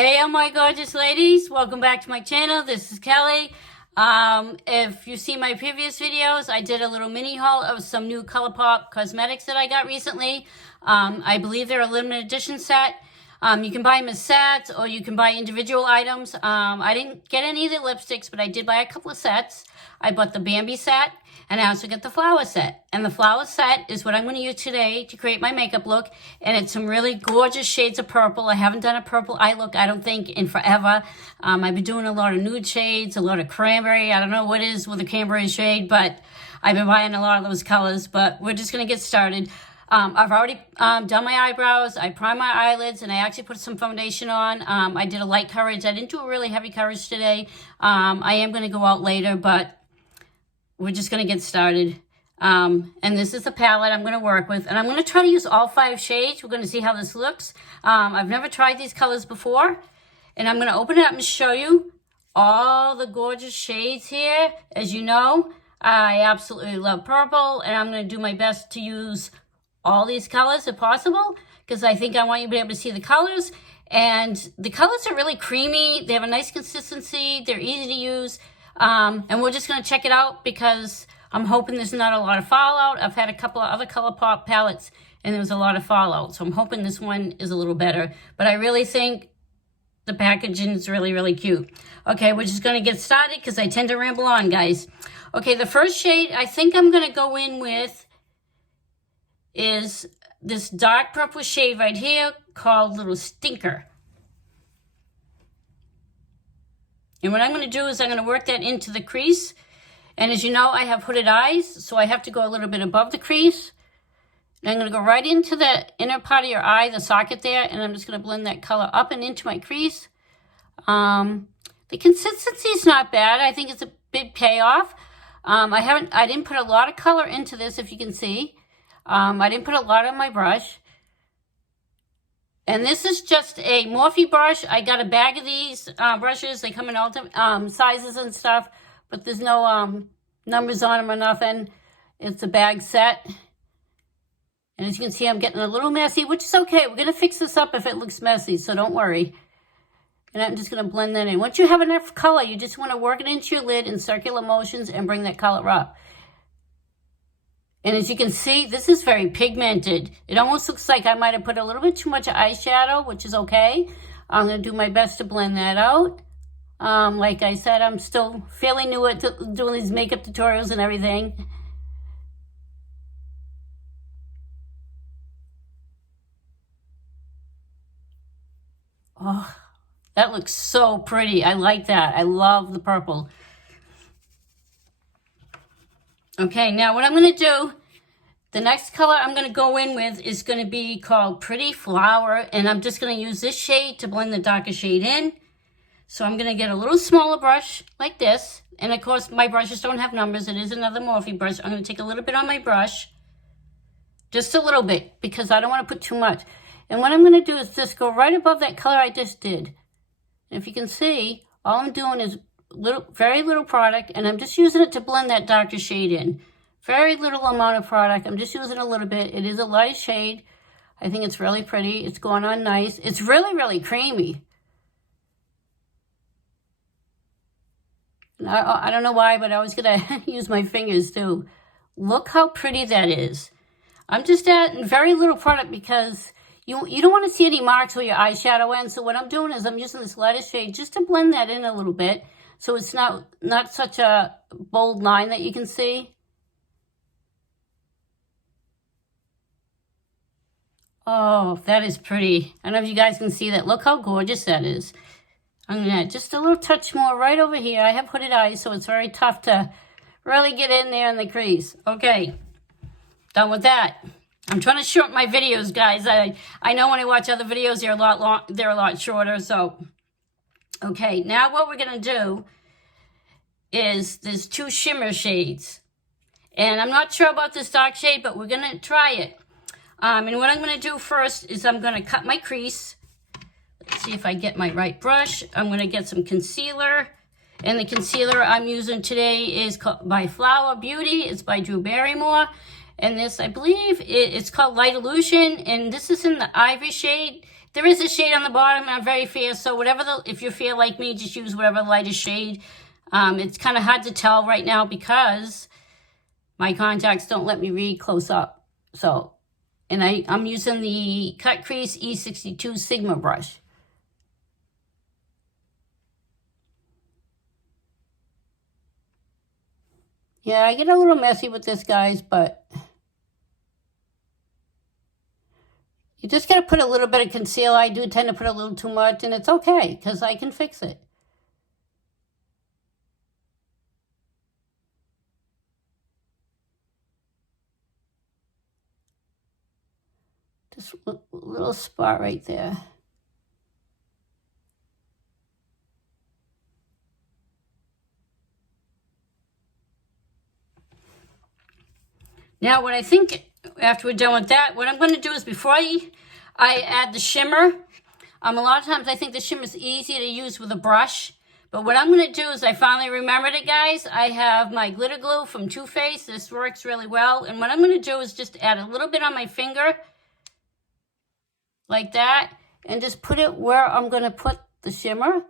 Hey, all my gorgeous ladies. Welcome back to my channel. This is Kelly. If you've seen my previous videos, I did a little mini haul of some new Colorpop cosmetics that I got recently. I believe they're a limited edition set. You can buy them as sets or you can buy individual items. I didn't get any of the lipsticks, but I did buy a couple of sets. I bought the Bambi set and I also got the flower set. And the flower set is what I'm going to use today to create my makeup look. And it's some really gorgeous shades of purple. I haven't done a purple eye look, I don't think, in forever. I've been doing a lot of nude shades, a lot of cranberry. I don't know what it is with the cranberry shade, but I've been buying a lot of those colors. But we're just going to get started. I've already done my eyebrows, I primed my eyelids, and I actually put some foundation on. I did a light coverage. I didn't do a really heavy coverage today. I am going to go out later, but we're just going to get started. And this is the palette I'm going to work with. And I'm going to try to use all 5 shades. We're going to see how this looks. I've never tried these colors before. And I'm going to open it up and show you all the gorgeous shades here. As you know, I absolutely love purple. And I'm going to do my best to use all these colors if possible, because I think I want you to be able to see the colors. And the colors are really creamy. They have a nice consistency. They're easy to use. And we're just going to check it out because I'm hoping there's not a lot of fallout. I've had a couple of other Colorpop palettes and there was a lot of fallout. So I'm hoping this one is a little better. But I really think the packaging is really, really cute. Okay, we're just going to get started because I tend to ramble on, guys. Okay, the first shade I think I'm going to go in with is this dark purple shade right here called Little Stinker. And what I'm going to do is I'm going to work that into the crease. And as you know, I have hooded eyes, so I have to go a little bit above the crease. And I'm going to go right into the inner part of your eye, the socket there, and I'm just going to blend that color up and into my crease. The consistency is not bad. I think it's a big payoff. I didn't put a lot of color into this, if you can see. I didn't put a lot on my brush. And this is just a Morphe brush. I got a bag of these brushes. They come in all different sizes and stuff, but there's no numbers on them or nothing. It's a bag set. And as you can see, I'm getting a little messy, which is okay. We're going to fix this up if it looks messy, so don't worry. And I'm just going to blend that in. Once you have enough color, you just want to work it into your lid in circular motions and bring that color up. And as you can see, this is very pigmented. It almost looks like I might have put a little bit too much eyeshadow, which is okay. I'm going to do my best to blend that out. Like I said, I'm still fairly new at doing these makeup tutorials and everything. Oh, that looks so pretty. I like that. I love the purple. Okay, now what I'm going to do, the next color I'm going to go in with is going to be called Pretty Flower. And I'm just going to use this shade to blend the darker shade in. So I'm going to get a little smaller brush like this. And of course, my brushes don't have numbers. It is another Morphe brush. I'm going to take a little bit on my brush. Just a little bit, because I don't want to put too much. And what I'm going to do is just go right above that color I just did. And if you can see, all I'm doing is very little product, and I'm just using it to blend that darker shade in. Very little amount of product. I'm just using a little bit. It is a light shade. I think it's really pretty. It's going on nice. It's really, really creamy. And I don't know why, but I was going to use my fingers too. Look how pretty that is. I'm just adding very little product because you don't want to see any marks where your eyeshadow ends. So what I'm doing is I'm using this lighter shade just to blend that in a little bit. So it's not such a bold line that you can see. Oh, that is pretty. I don't know if you guys can see that. Look how gorgeous that is. I'm going to add just a little touch more right over here. I have hooded eyes, so it's very tough to really get in there in the crease. Okay, done with that. I'm trying to shorten my videos, guys. I know when I watch other videos, they're a lot shorter, so... Okay, now what we're going to do is there's 2 shimmer shades. And I'm not sure about this dark shade, but we're going to try it. And what I'm going to do first is I'm going to cut my crease. Let's see if I get my right brush. I'm going to get some concealer. And the concealer I'm using today is by Flower Beauty. It's by Drew Barrymore. And this, I believe, it's called Light Illusion. And this is in the Ivory shade. There is a shade on the bottom, not very fair, so if you're fair like me, just use whatever lightest shade. It's kind of hard to tell right now because my contacts don't let me read close up. So, and I'm using the Cut Crease E62 Sigma brush. Yeah, I get a little messy with this, guys, but you just got to put a little bit of concealer. I do tend to put a little too much, and it's okay, because I can fix it. Just a little spot right there. Now, what I think, after we're done with that, what I'm going to do is before I add the shimmer, a lot of times I think the shimmer is easy to use with a brush. But what I'm going to do is, I finally remembered it, guys. I have my glitter glue from Too Faced. This works really well. And what I'm going to do is just add a little bit on my finger, like that. And just put it where I'm going to put the shimmer,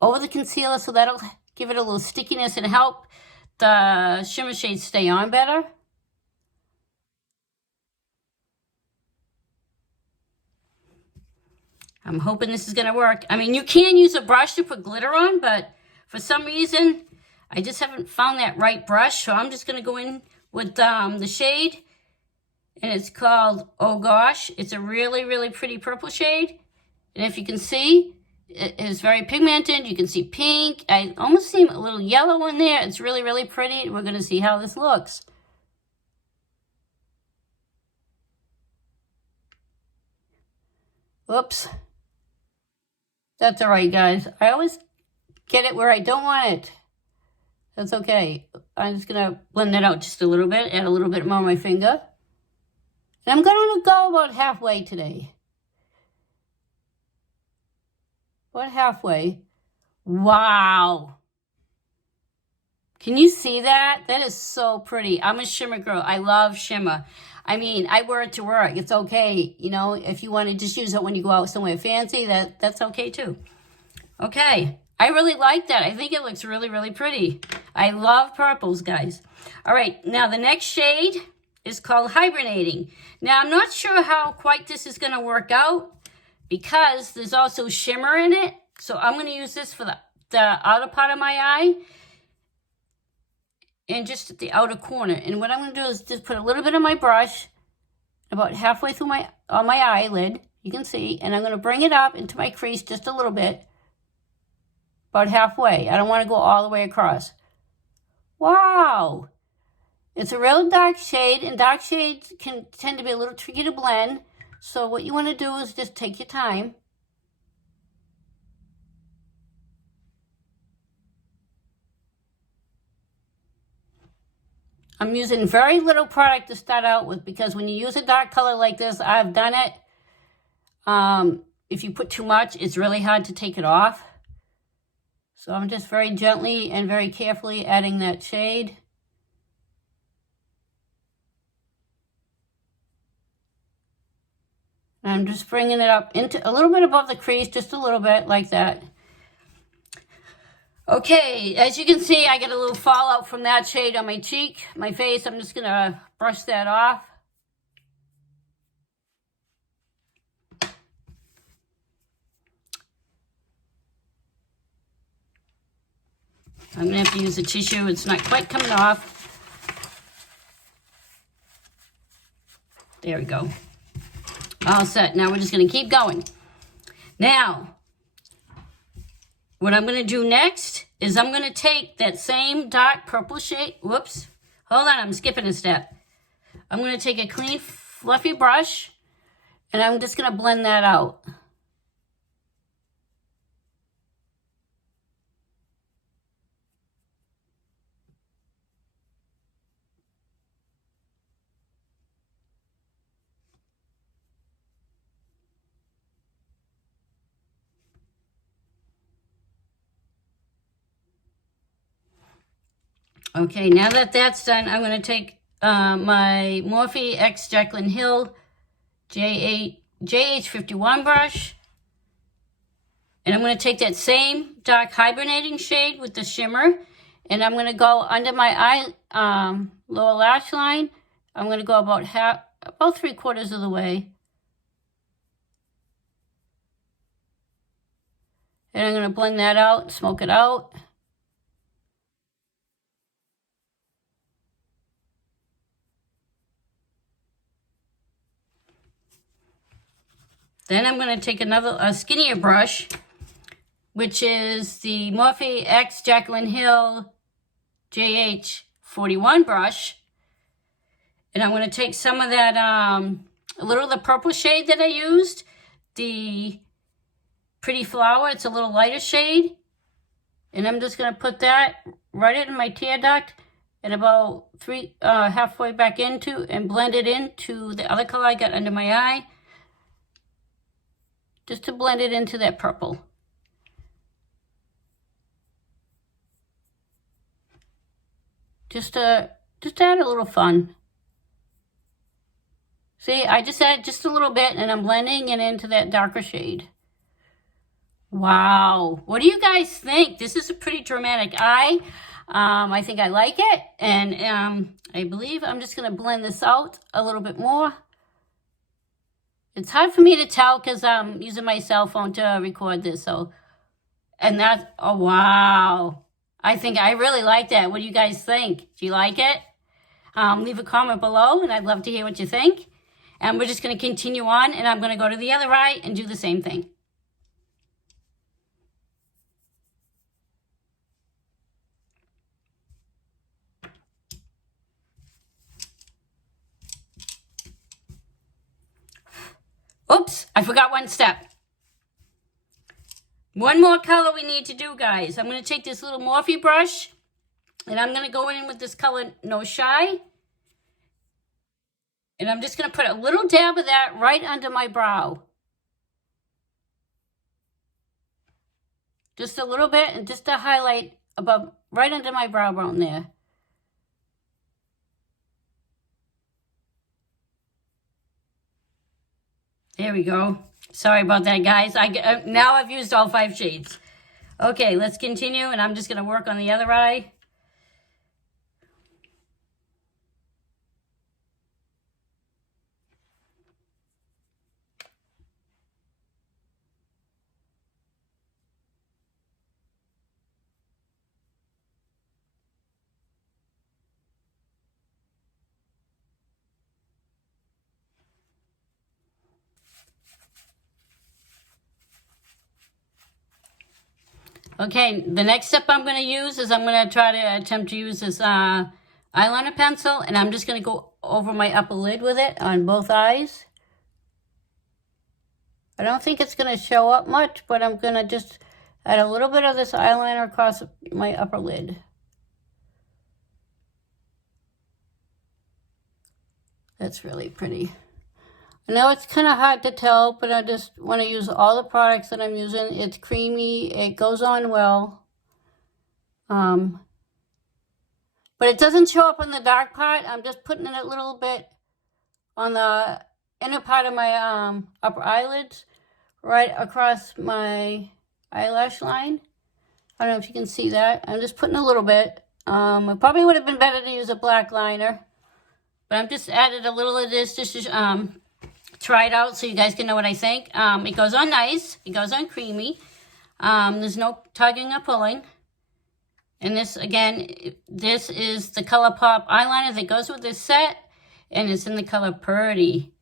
over the concealer, so that'll give it a little stickiness and help the shimmer shades stay on better. I'm hoping this is going to work. I mean, you can use a brush to put glitter on, but for some reason, I just haven't found that right brush. So I'm just going to go in with the shade, and it's called Oh Gosh. It's a really, really pretty purple shade. And if you can see, it is very pigmented. You can see pink. I almost see a little yellow in there. It's really, really pretty. We're going to see how this looks. Whoops. That's all right, guys. I always get it where I don't want it. That's okay. I'm just going to blend that out just a little bit, add a little bit more on my finger. And I'm going to go about halfway today. About halfway. Wow. Can you see that? That is so pretty. I'm a shimmer girl. I love shimmer. I mean, I wear it to work. It's okay. You know, if you want to just use it when you go out somewhere fancy, that's okay too. Okay. I really like that. I think it looks really, really pretty. I love purples, guys. All right. Now, the next shade is called Hibernating. Now, I'm not sure how quite this is going to work out because there's also shimmer in it. So I'm going to use this for the outer part of my eye and just at the outer corner. And what I'm going to do is just put a little bit of my brush about halfway through on my eyelid, you can see, and I'm going to bring it up into my crease just a little bit, about halfway. I don't want to go all the way across. Wow! It's a real dark shade, and dark shades can tend to be a little tricky to blend. So what you want to do is just take your time. I'm using very little product to start out with because when you use a dark color like this, I've done it. If you put too much, it's really hard to take it off. So I'm just very gently and very carefully adding that shade. And I'm just bringing it up into a little bit above the crease, just a little bit like that. Okay, as you can see, I get a little fallout from that shade on my cheek, my face. I'm just going to brush that off. I'm going to have to use a tissue. It's not quite coming off. There we go. All set. Now we're just going to keep going. Now, what I'm going to do next is I'm going to take that same dark purple shade. Whoops. Hold on. I'm skipping a step. I'm going to take a clean, fluffy brush, and I'm just going to blend that out. Okay, now that that's done, I'm going to take my Morphe X Jaclyn Hill J8 JH51 brush. And I'm going to take that same dark hibernating shade with the shimmer. And I'm going to go under my eye, lower lash line. I'm going to go about 3/4 of the way. And I'm going to blend that out, smoke it out. Then I'm going to take a skinnier brush, which is the Morphe X Jaclyn Hill JH41 brush. And I'm going to take some of that, a little of the purple shade that I used, the Pretty Flower. It's a little lighter shade. And I'm just going to put that right in my tear duct and about halfway back into and blend it into the other color I got under my eye. Just to blend it into that purple. Just to add a little fun. See, I just added just a little bit and I'm blending it into that darker shade. Wow. What do you guys think? This is a pretty dramatic eye. I think I like it. And I believe I'm just going to blend this out a little bit more. It's hard for me to tell because I'm using my cell phone to record this. And that's, oh, wow. I think I really like that. What do you guys think? Do you like it? Leave a comment below and I'd love to hear what you think. And we're just going to continue on and I'm going to go to the other eye and do the same thing. Oops, I forgot one step. One more color we need to do, guys. I'm going to take this little Morphe brush, and I'm going to go in with this color No Shy. And I'm just going to put a little dab of that right under my brow. Just a little bit, and just to highlight above, right under my brow bone there. There we go. Sorry about that, guys. Now I've used all 5 shades. Okay, let's continue, and I'm just going to work on the other eye. Okay, the next step I'm going to use is I'm going to try to attempt to use this eyeliner pencil, and I'm just going to go over my upper lid with it on both eyes. I don't think it's going to show up much, but I'm going to just add a little bit of this eyeliner across my upper lid. That's really pretty. I know it's kind of hard to tell, but I just want to use all the products that I'm using. It's creamy. It goes on well. But it doesn't show up on the dark part. I'm just putting it a little bit on the inner part of my upper eyelids, right across my eyelash line. I don't know if you can see that. I'm just putting a little bit. It probably would have been better to use a black liner, but I've just added a little of this just to try it out so you guys can know what I think. It goes on nice. It goes on creamy. There's no tugging or pulling. And this, again, this is the Colorpop eyeliner that goes with this set. And it's in the color Purty.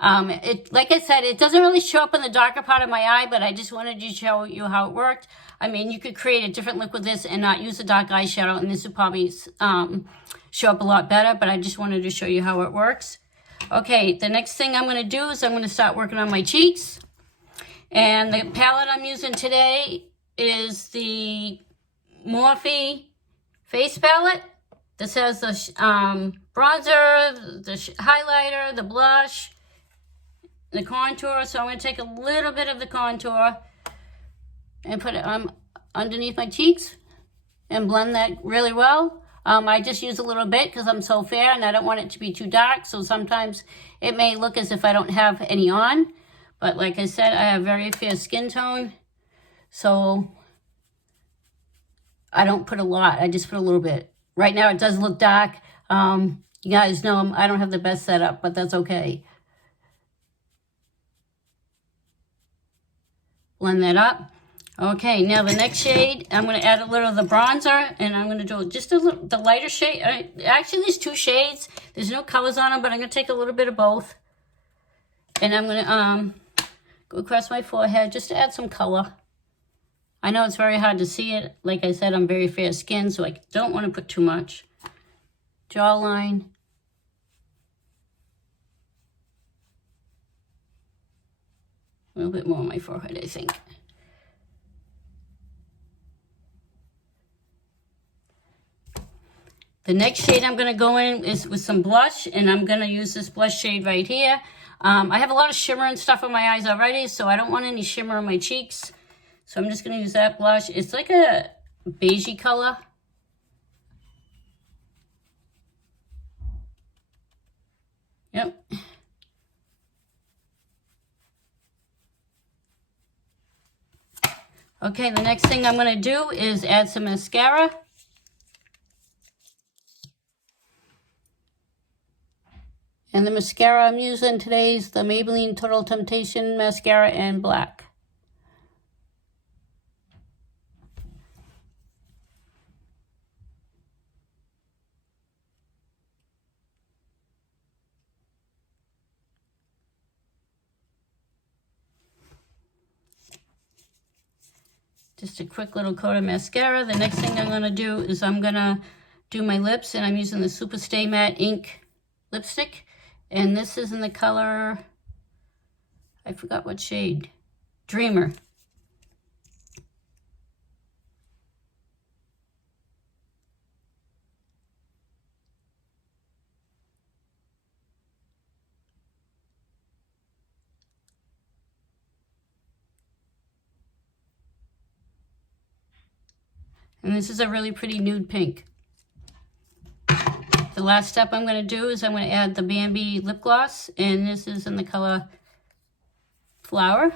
Like I said, it doesn't really show up in the darker part of my eye, but I just wanted to show you how it worked. I mean, you could create a different look with this and not use a dark eyeshadow, and this would probably show up a lot better, but I just wanted to show you how it works. Okay, the next thing I'm going to do is I'm going to start working on my cheeks. And the palette I'm using today is the Morphe face palette. This has the bronzer, the highlighter, the blush, the contour. So I'm going to take a little bit of the contour and put it underneath my cheeks and blend that really well. I just use a little bit because I'm so fair and I don't want it to be too dark. So sometimes it may look as if I don't have any on. But like I said, I have very fair skin tone, so I don't put a lot. I just put a little bit. Right now it does look dark. You guys know I don't have the best setup, but that's okay. Blend that up. Okay, now the next shade, I'm going to add a little of the bronzer, and I'm going to do just a little, the lighter shade. Actually, there's two shades. There's no colors on them, but I'm going to take a little bit of both. And I'm going to go across my forehead just to add some color. I know it's very hard to see it. Like I said, I'm very fair skinned, so I don't want to put too much. Jawline. A little bit more on my forehead, I think. The next shade I'm going to go in is with some blush, and I'm going to use this blush shade right here. I have a lot of shimmer and stuff on my eyes already, so I don't want any shimmer on my cheeks. So I'm just going to use that blush. It's like a beigey color. Yep. Okay, the next thing I'm going to do is add some mascara. And the mascara I'm using today is the Maybelline Totaltemptation Mascara in black. Just a quick little coat of mascara. The next thing I'm going to do is I'm going to do my lips, and I'm using the SuperStay Matte Ink lipstick. And this is in the color, I forgot what shade, Dreamer. And this is a really pretty nude pink. The last step I'm going to do is I'm going to add the Bambi lip gloss, and this is in the color Flower.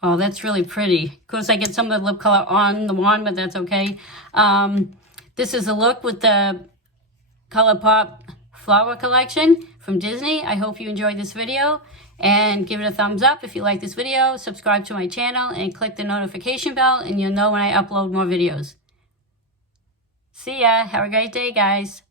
Oh, that's really pretty. Of course, I get some of the lip color on the wand, but that's okay. This is a look with the Colorpop Flower Collection from Disney. I hope you enjoyed this video, and give it a thumbs up if you like this video. Subscribe to my channel and click the notification bell, and you'll know when I upload more videos. See ya. Have a great day, guys.